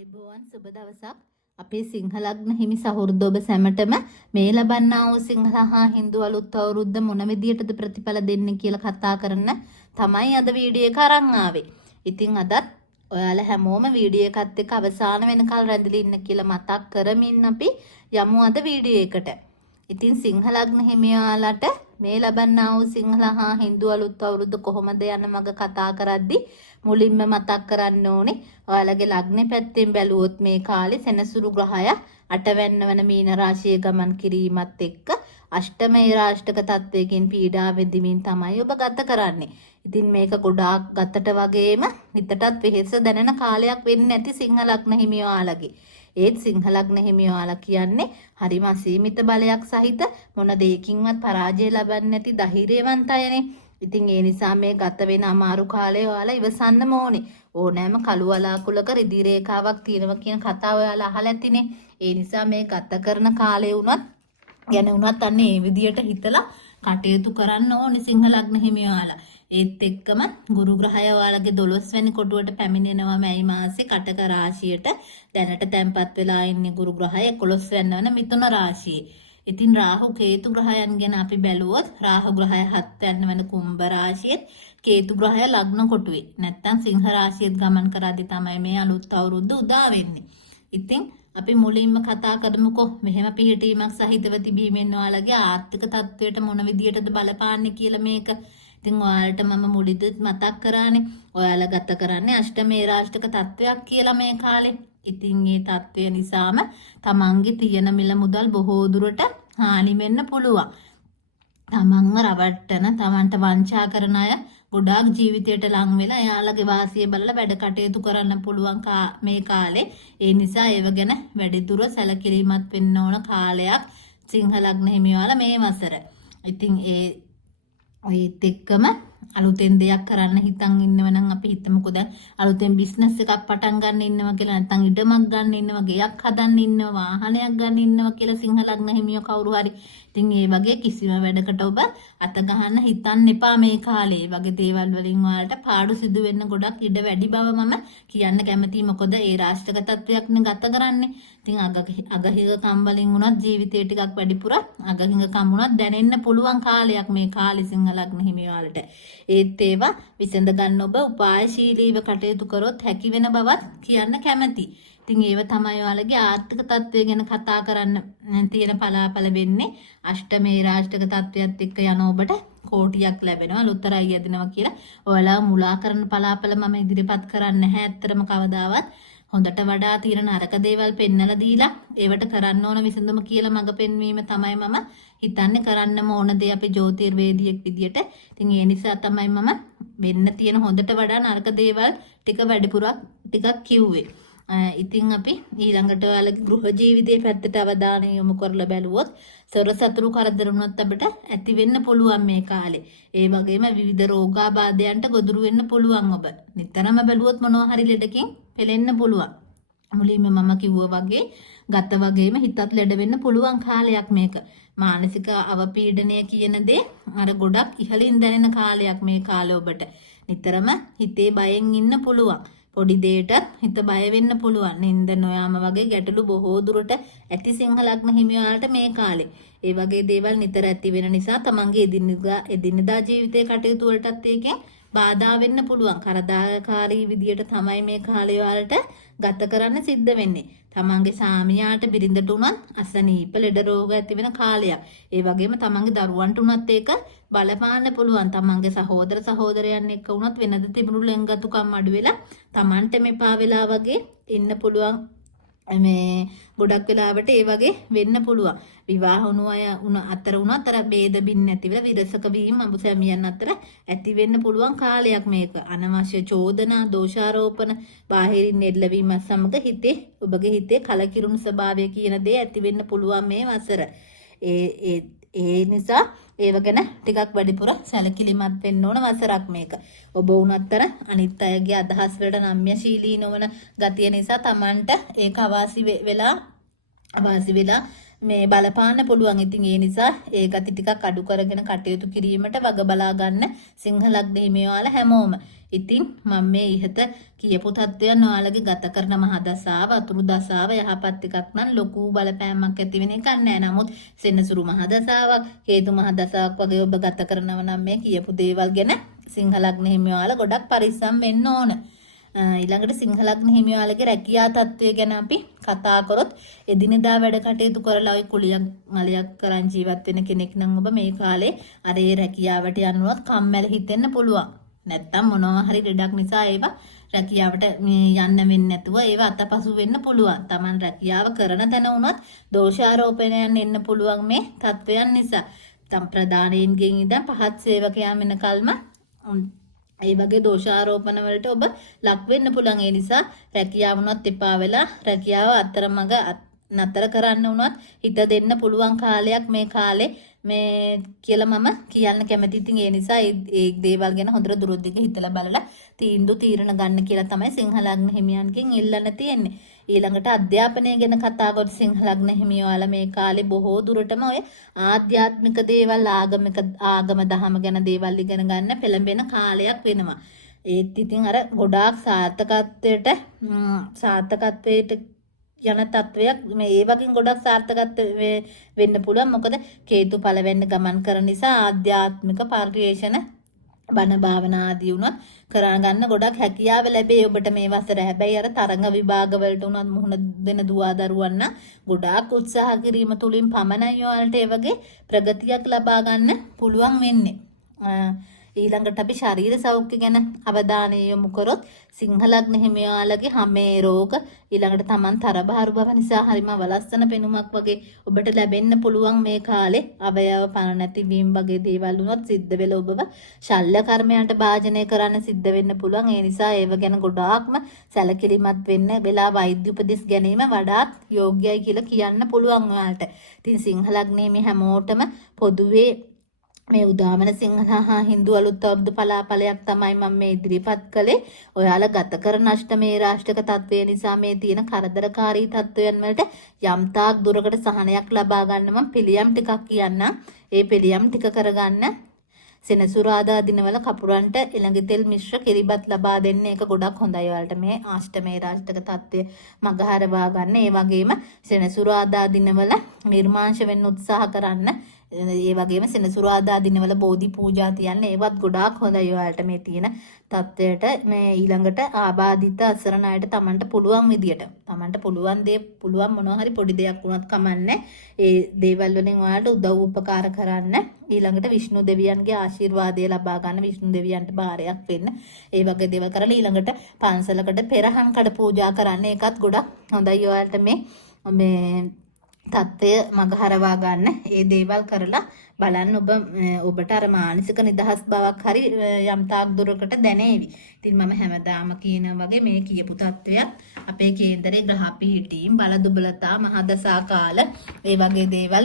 ආයිබෝවන් සුබ දවසක් අපේ සිංහලග්න හිමි සහෘද ඔබ සැමටම මේ ලබන්නා වූ සිංහල හා හින්දු අලුත් අවුරුද්ද මොන විදියටද ප්‍රතිඵල දෙන්නේ කියලා කතා කරන්න තමයි අද වීඩියෝ එක අරන් ආවේ. ඉතින් අදත් ඔයාලා හැමෝම වීඩියෝ එකත් එක්ක අවසාන වෙනකල් රැඳිලා ඉන්න කියලා මතක් කරමින් අපි යමු අද වීඩියෝ එකට. ඉතින් සිංහලග්න හිමියාලට මේ ලබන්නා වූ සිංහල හා හින්දු අලුත් අවුරුද්ද කොහොමද යන මග කතා කරද්දී මුලින්ම මතක් කරන්න ඕනේ ඔයාලගේ ලග්නේ පැත්තෙන් බැලුවොත් මේ කාලේ සෙනසුරු ග්‍රහය අටවැන්න වන මීන රාශියේ ගමන් කිරීමත් එක්ක අෂ්ටමේ රාෂ්ටක තත්වයකින් පීඩා වෙදිමින් තමයි ඔබ ගත කරන්නේ. ඉතින් මේක ගොඩාක් ගතට වගේම හිතටත් වෙහෙස දැනෙන කාලයක් වෙන්නේ නැති සිංහලග්න හිමියාලගේ. ඒත් සිංහලග්න හිමියාලා කියන්නේ හරිම අසීමිත බලයක් සහිත මොන දෙයකින්වත් පරාජය ලබන්නේ නැති ධෛර්යවන්ත අයනේ. ඉතින් ඒ නිසා මේ ගත වෙන අමාරු කාලය ඔයාලා ඉවසන්න ඕනේ. ඕනෑම කළු වලාකුළක රිදී රේඛාවක් තියෙනවා කියන කතාව ඔයාලා අහලා ඇතිනේ. ඒ නිසා මේ ගත කරන කාලේ වුණත් ගැන වුණත් අන්න ඒ විදියට හිතලා කටයුතු කරන්න ඕනේ සිංහලග්න හිමියාලා. ඒත් එක්කම ගුරු ග්‍රහය ඔයාලගේ 12 වෙනි කොටුවට පැමිණෙනවා මැයි මාසේ කටක රාශියට. දැනට තැන්පත් වෙලා ඉන්නේ ගුරු ග්‍රහය 11 වෙනි වන මිථුන රාශියේ. ඉතින් රාහු කේතු ග්‍රහයන් ගැන අපි බැලුවොත් රාහු ග්‍රහය 7 වෙනි වන කුම්භ රාශියේ කේතු ග්‍රහය ලග්න කොටුවේ. නැත්තම් සිංහ රාශියත් ගමන් කරද්දී තමයි මේ අලුත් අවුරුද්ද උදා වෙන්නේ. ඉතින් අපි මුලින්ම කතා කරමුකෝ මෙහෙම පිළිටීමක් සහිතව තිබීමෙන් ඔයාලගේ ආර්ථික තත්ත්වයට මොන විදියටද බලපාන්නේ කියලා මේක. ඉතින් ඔයාලට මම මුලින්දත් මතක් කරානේ ඔයාලා ගත කරන්නේ අෂ්ටමේ රාෂ්ටක තත්වයක් කියලා මේ කාලේ. ඉතින් මේ තත්වය නිසාම තමන්ගේ තියෙන මිල මුදල් බොහෝ දුරට හානි වෙන්න පුළුවන්. තමන්ව රවට්ටන තමන්ට වංචා කරන අය ගොඩාක් ජීවිතයට ලං වෙලා එයාලගේ වාසිය බලලා වැඩ කටයුතු කරන්න පුළුවන් මේ කාලේ. ඒ නිසා ඒව ගැන වැඩිදුර සැලකිලිමත් වෙන්න ඕන කාලයක් සිංහලග්න හිමියාලා මේ වසර. ඉතින් ඒත් එක්කම අලුතෙන් දෙයක් කරන්න හිතන් ඉන්නව නම් අපි හිතමුකෝ දැන් අලුතෙන් බිස්නස් එකක් පටන් ගන්න ඉන්නවා කියලා නැත්නම් ඉඩමක් ගන්න ඉන්නවා ගෙයක් හදන්න ඉන්නවා වාහනයක් ගන්න ඉන්නවා කියලා සිංහලග්න හිමියෝ කවුරු හරි ඉතින් ඒ වගේ කිසිම වැඩකට ඔබ අත ගහන්න හිතන්න එපා මේ කාලේ. ඒ වගේ දේවල් වලින් ඔයාලට පාඩු සිදු වෙන්න ගොඩක් ඉඩ වැඩි බව මම කියන්න කැමතියි. මොකද ඒ රාෂ්ටක තත්වයක්නේ ගත කරන්නේ. ඉතින් අගහිඟ කම් වලින් උනත් ජීවිතේ ටිකක් වැඩිපුර අගහිඟ කම් උනත් දැනෙන්න පුළුවන් කාලයක් මේ කාලේ සිංහලග්න හිමියාලට. ඒත් ඒවා විසඳ ගන්න ඔබ උපායශීලීව කටයුතු කරොත් හැකි වෙන බවත් කියන්න කැමතියි. ඉතින් ඒව තමයි ඔයාලගේ ආර්ථික තත්ත්වය ගැන කතා කරන්න තියෙන පලාපල වෙන්නේ. අෂ්ටමේ රාෂ්ටක තත්ත්වයත් එක්ක යන ඔබට කෝටියක් ලැබෙනවා ලොතරයි යදිනවා කියලා ඔයාලා මුලා කරන පලාපල මම ඉදිරිපත් කරන්නේ නැහැ. ඇත්තටම කවදාවත් හොඳට වඩා තියෙන නරක දේවල් පෙන්නලා දීලා ඒවට කරන්න ඕන විසඳුම කියලා මඟ පෙන්වීම තමයි මම හිතන්නේ කරන්නම ඕන දේ අපේ ජ්‍යොතිර්වේදියෙක් විදියට. ඉතින් ඒ නිසා තමයි මම වෙන්න තියෙන හොඳට වඩා නරක දේවල් ටික වැඩිපුරක් ටිකක් කිව්වේ. ඉතින් අපි ඊළඟට ඔයාලගේ ගෘහ ජීවිතයේ පැත්තට අවධානය යොමු කරලා බැලුවොත් සොර සතුරු කරදර වුණත් අපිට ඇති වෙන්න පුළුවන් මේ කාලේ. ඒ වගේම විවිධ රෝගාබාධයන්ට ගොදුරු වෙන්න පුළුවන් ඔබ. නිතරම බැලුවොත් මොනවා හරි ලෙඩකින් පෙලෙන්න පුළුවන්. මුලින්ම මම කිව්වා වගේ ගත වගේම හිතත් ලෙඩ වෙන්න පුළුවන් කාලයක් මේක. මානසික අවපීඩනය කියන දේ අර ගොඩක් ඉහළින් දැනෙන කාලයක් මේ කාලේ ඔබට. නිතරම හිතේ බයෙන් ඉන්න පුළුවන්. පොඩි දෙයකට හිත බය වෙන්න පුළුවන්. නින්ද නොයාම වගේ ගැටලු බොහෝ දුරට ඇති සිංහලග්න හිමියාලට මේ කාලේ. ඒ වගේ දේවල් නිතර ඇති වෙන නිසා තමන්ගේ එදිනෙදා ජීවිතේ කටයුතු වලටත් ඒකෙන් බාධා වෙන්න පුළුවන්. කරදරකාරී විදියට තමයි මේ කාලේ වලට ගත කරන්න සිද්ධ වෙන්නේ. තමන්ගේ සාමියාට බිරිඳට උනත් අසනීප ලෙඩ රෝග ඇති වෙන කාලයක්. ඒ වගේම තමන්ගේ දරුවන්ට උනත් ඒක බලපාන්න පුළුවන්. තමන්ගේ සහෝදර සහෝදරයන් එක්ක උනත් වෙනද තිබුණු ලෙන්ගතුකම් අඩු වෙලා තමන්ට මෙපා වෙලා වගේ ඉන්න පුළුවන්. මේ ගොඩක් වෙලාවට ඒ වගේ වෙන්න පුළුවන්. විවාහ වුණු අය අතර උනත් අර ભેද බින් නැති වෙලා විරසක වීම අඹසැමියන් අතර ඇති වෙන්න පුළුවන් කාලයක් මේක. අනවශ්‍ය චෝදනා දෝෂාරෝපණ බාහිරින් එල්ලවීම සමග ඔබගේ හිතේ කලකිරුණු ස්වභාවය කියන දේ ඇති වෙන්න පුළුවන් මේ වසර. ඒ නිසා ඒව ගැන ටිකක් වැඩිපුර සැලකිලිමත් වෙන්න ඕන වසරක් මේක. ඔබ වුණත් අර අනිත් අයගේ අදහස් වලට නම්‍යශීලී නොවන ගතිය නිසා Tamanට ඒක අවාසි වෙලා මේ බලපාන්න පුළුවන්. ඉතින් ඒ නිසා ඒ ගති ටිකක් අඩු කරගෙන කටයුතු කිරීමට වග බලා ගන්න සිංහ ලග්න හිමියාලා හැමෝම. ඉතින් මම මේ ඉහත කියපු තත්ත්වයන් ඔයාලගේ ගත කරන මහා දසාව අතුරු දසාව යහපත් එකක් නම් ලොකු බලපෑමක් ඇති වෙන එකක් නෑ. නමුත් සෙනසුරු මහා දසාවක්, හේතු මහා දසාවක් වගේ ඔබ ගත කරනවා නම් මේ කියපු දේවල් ගැන සිංහ ලග්න හිමියාලා ගොඩක් පරිස්සම් වෙන්න ඕන. ඊළඟට සිංහ ලග්න හිමියාලගේ රැකියා තත්ත්වය ගැන අපි කතා කරොත් එදිනෙදා වැඩ කටයුතු කරලා ඔය කුලියක් මලයක් කරන් ජීවත් වෙන කෙනෙක් නම් ඔබ මේ කාලේ අර ඒ රැකියාවට යනවත් කම්මැලි හිතෙන්න පුළුවන්. නැත්තම් මොනවා හරි ලෙඩක් නිසා ඒවා රැකියාවට යන්න වෙන්නේ නැතුව ඒවා අතපසු වෙන්න පුළුවන්. Taman රැකියාව කරන තැන වුණත් දෝෂාරෝපණයන් එන්න පුළුවන් මේ තත්වයන් නිසා. තම් ප්‍රධානීන්ගෙන් ඉඳන් පහත් සේවකයන් වෙනකල්ම ඒ වගේ දෝෂාරෝපණ වලට ඔබ ලක් වෙන්න පුළුවන්. ඒ නිසා රැකියාව වුණත් එපා වෙලා රැකියාව අතරමඟ නතර කරන්න වුණත් හිත දෙන්න පුළුවන් කාලයක් මේ කාලේ මේ කියලා මම කියන්න කැමති. ඉතින් ඒ නිසා ඒ දේවල් ගැන හොඳට දුරදිග හිතලා බලලා තීරණ ගන්න කියලා තමයි සිංහ ලග්න හිමියන්ගෙන් ඉල්ලන්න තියෙන්නේ. ඊළඟට අධ්‍යාපනය ගැන කතා කරලා සිංහ ලග්න හිමියාලා මේ කාලේ බොහෝ දුරටම ඔය ආධ්‍යාත්මික දේවල් ආගම දහම ගැන දේවල් ඉගෙන ගන්න පෙළඹෙන කාලයක් වෙනවා. ඒත් ඉතින් අර ගොඩාක් සාර්ථකත්වයට යන තත්වයක් මේ ඒ වගේ ගොඩක් සාර්ථකත්ව වෙන්න පුළුවන්. මොකද කේතු පළවෙන්න ගමන් කරන නිසා ආධ්‍යාත්මික පරිශ්‍රණ බණ භාවනා ආදී උනත් කරගන්න ගොඩක් හැකියාව ලැබේ ඔබට මේ වසර. හැබැයි අර තරඟ විභාග වලට උනත් මුහුණ දෙන දුවා දරුවන් ගොඩාක් උත්සාහ කිරීම තුලින් පමණයි ඔයාලට ඒ වගේ ප්‍රගතියක් ලබා ගන්න පුළුවන් වෙන්නේ. ඊළඟට අපි ශරීර සෞඛ්‍ය ගැන අවධානය යොමු කරොත් සිංහ ලග්න හිමියාලගේ හැමේ රෝග ඊළඟට Taman තරබාරු බව නිසා හරිම අවලස්සන පෙනුමක් වගේ ඔබට ලැබෙන්න පුළුවන් මේ කාලේ. අවයව පණ නැති වීම වගේ දේවල් වුණොත් සිද්ධ වෙලා ඔබව ශල්‍ය කර්මයන්ට භාජනය කරන්න සිද්ධ වෙන්න පුළුවන්. ඒ නිසා ඒව ගැන ගොඩාක්ම සැලකිලිමත් වෙන්න වෙලා වෛද්‍ය උපදෙස් ගැනීම වඩාත් යෝග්‍යයි කියලා කියන්න පුළුවන් ඔයාලට. ඉතින් සිංහ ලග්නේ මේ හැමෝටම පොදුවේ මේ උදාමන සිංහල හා හින්දු අලුත් අවුරුදු පලාපලයක් තමයි මම මේ ඉදිරිපත් කළේ. ඔයාලා ගත කරන අෂ්ටමේ රාෂ්ටක තත්වය නිසා මේ තියෙන කරදරකාරී තත්වයන් වලට යම් තාක් දුරකට සහනයක් ලබා ගන්න මම පිළියම් ටිකක් කියන්නම්. ඒ පිළියම් ටික කරගන්න සෙනසුරාදා දිනවල කපුරන්ට එළඟ තෙල් මිශ්‍ර කිරිබත් ලබා දෙන්න එක ගොඩක් හොඳයි. ඔයාලට මේ අෂ්ටමේ රාෂ්ටක තත්වය මගහරවා ගන්න. ඒ වගේම සෙනසුරාදා දිනවල නිර්මාංශ වෙන්න උත්සාහ කරන්න. ඒ වගේම සෙනසුරාදා දිනවල බෝධි පූජා තියන්න. ඒවත් ගොඩාක් හොඳයි ඔයාලට මේ තියෙන තත්වයට. මේ ඊළඟට ආබාධිත අසරණ අයට Tamanට පුළුවන් විදියට Tamanට පුළුවන් මොනවා හරි පොඩි දෙයක් වුණත් කමන්නේ. ඒ දේවල් වලින් ඔයාලට උදව් උපකාර කරන්න. ඊළඟට විෂ්ණු දෙවියන්ගේ ආශිර්වාදය ලබා ගන්න විෂ්ණු දෙවියන්ට බාරයක් වෙන්න. ඒ වගේ දේවල් කරලා ඊළඟට පන්සලකට පෙරහන් කඩ පූජා කරන්න. ඒකත් ගොඩක් හොඳයි ඔයාලට මේ තත්ත්වය මගහරවා ගන්න. ඒ දේවල් කරලා බලන්න ඔබට අර මානසික නිදහස් බවක් හරි යම් තාක් දුරකට දැනේවි. ඉතින් මම හැමදාම කියන වගේ මේ කියපු තත්ත්වයක් අපේ කේන්දරේ ග්‍රහ පිහිටීම් බල දුබලතා මහදසා කාල ඒ වගේ දේවල්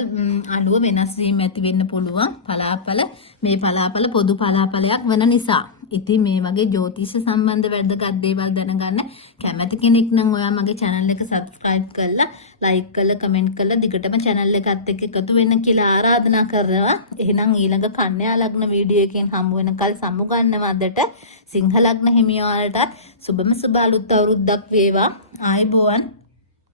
අඩුව වෙනස් වීම ඇති වෙන්න පුළුවන්. පලාපල පොදු පලාපලයක් වන නිසා. ඉතින් මේ වගේ ජ්‍යොතිෂ සම්බන්ධ වැදගත් දේවල් දැනගන්න කැමති කෙනෙක් නම් ඔයා මගේ channel එක subscribe කරලා like කරලා comment කරලා දිගටම channel එකත් එක්ක එකතු වෙන්න කියලා ආරාධනා කරනවා. එහෙනම් ඊළඟ කන්‍යා ලග්න වීඩියෝ එකෙන් හමු වෙනකල් සමු ගන්නවදට සිංහ ලග්න හිමියාලට සුබම සුබ අලුත් අවුරුද්දක් වේවා. ආයුබෝවන්.